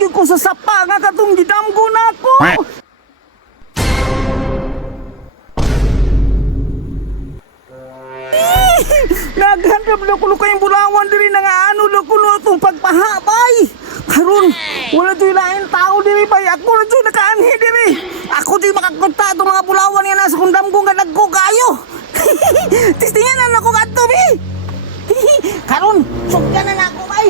gyud ko sa sapa nga katong gidamgo nako. Naghanap na kulo kayong bulawan diri na nga ano na kulo itong pagpahabay. Karon, wala do'y lain tao diri bay. Ako na do'y nakaanhi diri. Ako do'y makakunta itong mga bulawan nga nasa kundam ko nga nagko kayo. Tistingan na ako kanto bi. Karon, sugyan na ako bay.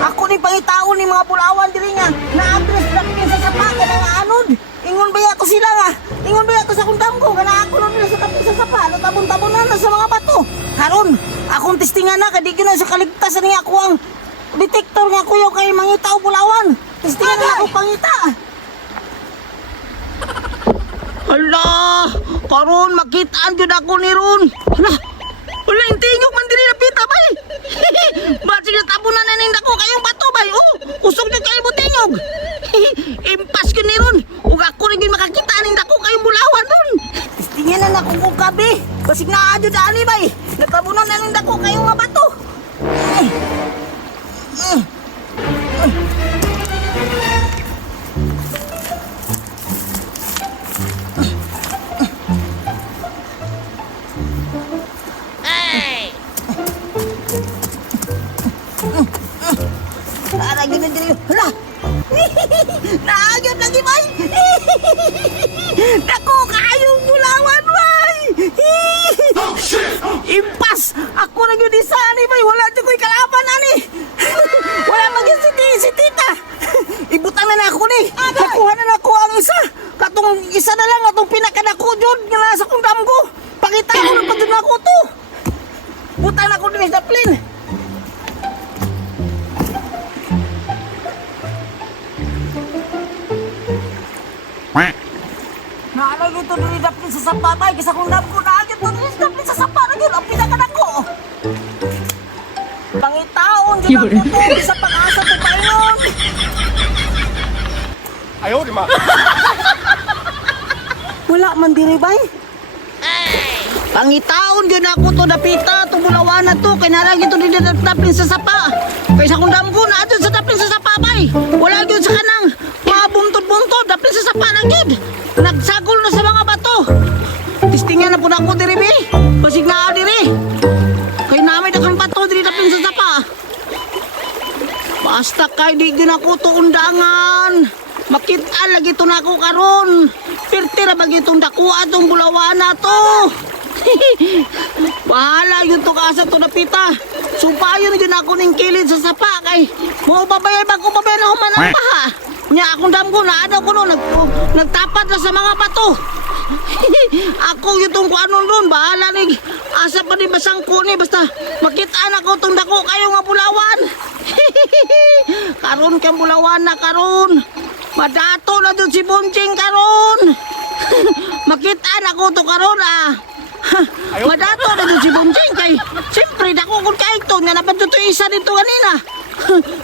Ako ni pangitaon ni mga bulawan diri nga na-address lang sa sapa ka nga anod. Ingon ba ako sila nga? Ingon ba ako sa kundam ko? Kana ako lang nila sa tabi sa sapa. Tabon-tabonan na sa mga bato. Karon, akong testingan na kadi na sa kaligtasan nga ako ang detektor nga kuyo kay mangita o bulawan. Testingan na ako pangita. Hala, karon makitaan jud ako ni Ron. Hala, wala yung tingog man diri napita bay. Basig na tabunan na ninda ko kayong bato bay. Oh, usog na kayo mo tingog. Impas ko ni Ron. Ug ako rin yun makakita ninda ko kayong bulawan dun. Testingan na ako ko kabi. Basig na adyo dani bay. Natabunan na ninda ko kayong mga bato. Lagi na diri. Hala. Naagyan lagi bay. Dako kayong bulawan bay. Impas. Ako na gyud isa ani bay. Wala jud ko'y kalaban ani. Wala magin si tita. Ibutang na ako ni. Nakuha na ako ang isa. Katong isa na lang atong pinakadako jud nga nasa kundam ko. Pakita ko na pud ako to. Butang na ako ni sa plane. Naalagay ito dili dapin sa sapa bay. Kisa kung dap ko naagit ito dili dapin sa sapa na yun. Ang pinakanak ko. Pangitaon dyan ako to. Sa pag-asa ko pa yun. Ayaw, di ma. Wala man diri bay. Pangitaon dyan ako to dapita. Itong bulawan na to. Kaya nalagay ito dili dapin sa sapa. Kaya sa kung dam ko naagit sa dapin sa sapa bay. Wala yun sa kanang mga buntod-buntod. Dapin sa sapa na yun. Nagsagol na sa mga bato. Tistingan na po na ako diri bi. Basig na diri. Kay namin akong bato diri dapin sa sapa. Basta kay di gyud ako to undangan. Makita lagi to nako karon. Pirti ra bagi itong dakuha tong bulawan na to. Bahala yun to kaasa to napita. Supayon yun ako ning kilid sa sapa kay mo babayay ba ko babay na humanang pa ha. Nya akong damgo na adaw ko no nagtapat na sa mga bato. Ako yung kuanon doon, bahala ni asa pa ni basang ko ni basta makitaan ako tong dako kayo nga bulawan. Karon kang bulawan na karon. Madato na doon si Bonjing karon. Makitaan ako to karon ah. Madato na doon si Bonjing kay siyempre dako kun kay to nga napadto to isa dito kanina.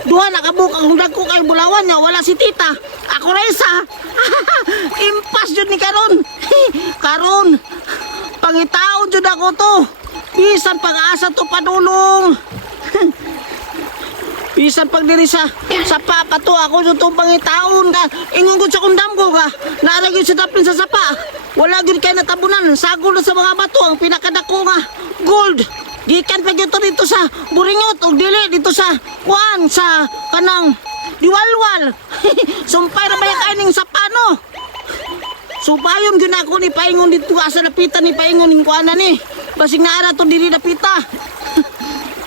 Duha na kabuka kung dagko kay bulawan niya wala si tita. Ako na isa. Impas jud ni karon. Karon pangitaon jud ako to. Bisan pag-asa to padulong. Bisan pag diri sa papa to ako jud tong pangitaon ka. Ingon gud sa kundam ko ka. Naara gyud sa dapin sa sapa. Wala gyud kay natabunan. Sagol na sa mga bato ang pinakadako nga gold. Gikan pa gyud to dito sa Buringot ug dili dito sa kuan sa kanang Diwalwal. Sumpay ra ba kaning sapano? Supayon gyud ako ni paingon dito asa lapitan ni paingon ning kuan ni. Basig naara to dili napita.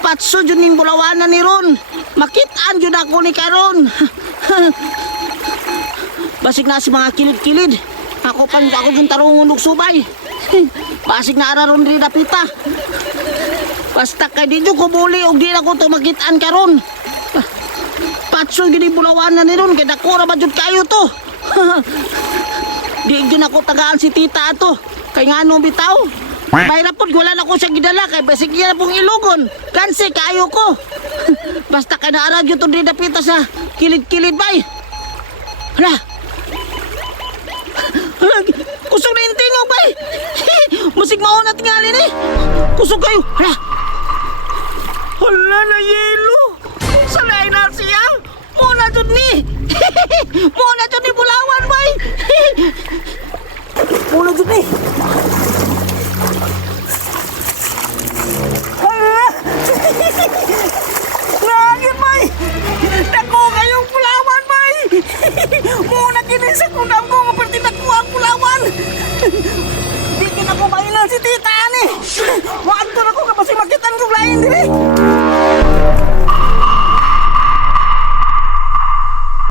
Patso jud ning bulawanan ni Ron. Makitaan jud ako ni karon. Basig na si mga kilid-kilid. Ako jud tarungon og subay. Basig na ara ron dili napita. Basta kay di ko buli og di na ko to makitaan karon. Patso gini bulawanan ni Ron kay dako ra ba jud kayo to. Di gyud ako tagaan si tita ato. Kay ngano bitaw? Bayra pod wala na ko siya gidala kay basig iya pong ilugon. Kansi kayo ko. Basta kay naara jud to di dapita sa kilid-kilid bay. Hala. Kusog na yung tingog bay. Musig mauna tingali ni. Kusog kayo. Hala. Hala na yelo. Salay na siya. Muna jud ni. Muna dyan ni Bulawan, bay! Muna dyan ni! Lagi, bay! Dako kayong Bulawan, bay! Muna kinisa ko na mo, maperti nakuha ang Bulawan! Di ko na ko mainan si tita, ani! Waanto na ko kapag makitan ko lain, dili!